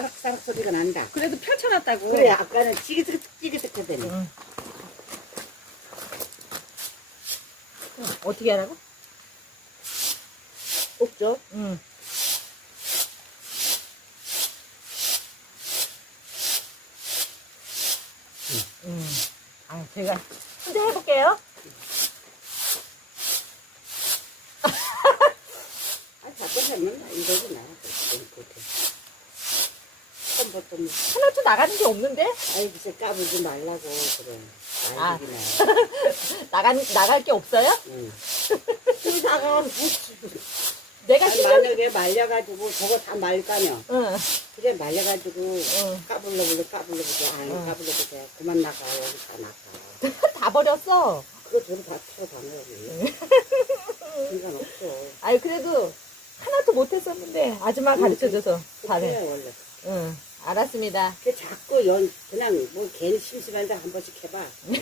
사락사락 소리가 난다. 그래도 펼쳐놨다고. 그래, 아까는 찌기득, 찌기득하더니. 응. 응, 어떻게 하라고? 없죠? 응. 응. 아, 제가 혼자 해볼게요. 아, 자꾸 하면 이러지 나. 처 음부터 뭐, 하나도 나가는 게 없는데? 아이, 글쎄 까불지 말라고, 그래. 아. 아이, 네 나간, 나갈 게 없어요? 응. 또 나가, 내가 아니, 신경, 만약에 말려가지고 저거 다 말까냐. 응, 그래, 말려가지고 응. 까불러불러, 까불러보자. 아이, 응. 까불러보자. 그만 나가, 여기 다 나가. 다 버렸어. 그거 저리 다 타고 다녀야지. 상관없어. 아니, 그래도 하나도 못했었는데, 아줌마 가르쳐줘서 잘해. 그래, 원래. 응, 알았습니다. 그 자꾸 연 그냥 뭐 괜히 심심한데 한 번씩 해봐.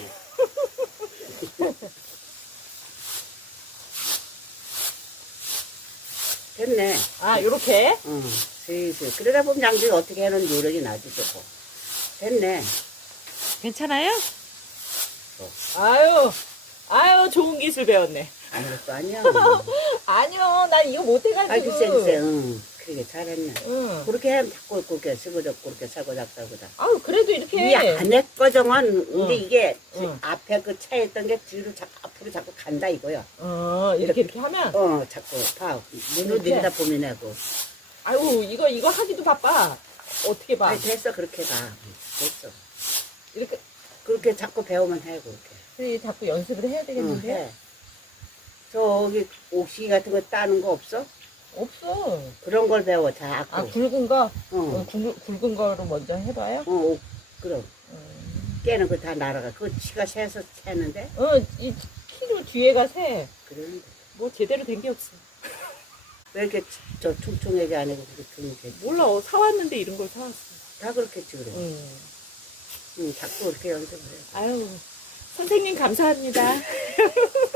됐네. 아, 요렇게. 응. 슬슬. 그러다 보면 양들이 어떻게 하는 요령이 나지 저거. 됐네. 괜찮아요? 어. 아유, 아유, 좋은 기술 배웠네. 아무것도 아니야. 아니요, 난 이거 못해가지고. 아이 글쎄 글쎄. 응. 그게 잘했네. 응. 그렇게 하면 자꾸 그렇게 쓰고잡고 그렇게 사고잡사고다. 아유, 그래도 이렇게. 이 안에 거정은 근데 응. 이게 응. 앞에 그 차에 있던 게 뒤로 자꾸 앞으로 자꾸 간다 이거야. 어, 이렇게, 이렇게 하면. 어, 자꾸 봐. 눈으로 이렇게? 내리다 보면 하고. 아유, 이거, 이거 하기도 바빠. 어떻게 봐. 아니, 됐어, 그렇게 가. 됐어. 이렇게. 그렇게 자꾸 배우면 해, 그렇게. 그래, 자꾸 연습을 해야 응, 되겠는데. 해. 저기, 옥시기 같은 거 따는 거 없어? 없어. 그런 걸 배워, 자꾸. 아, 굵은 거? 어, 어, 굵, 굵은 거로 먼저 해봐요? 어, 옥, 그럼. 음. 깨는 거 다 날아가. 그거 치가 새서 새는데? 어, 이 키로 뒤에가 새. 그러는데. 뭐 제대로 된 게 없어. 왜 이렇게 저 퉁퉁하게 안 하고 그렇게 두는지. 몰라, 어, 사왔는데 이런 걸 사왔어. 다 그렇겠지, 그래. 응. 응, 자꾸 그렇게 연습을 해. 아유, 선생님 감사합니다.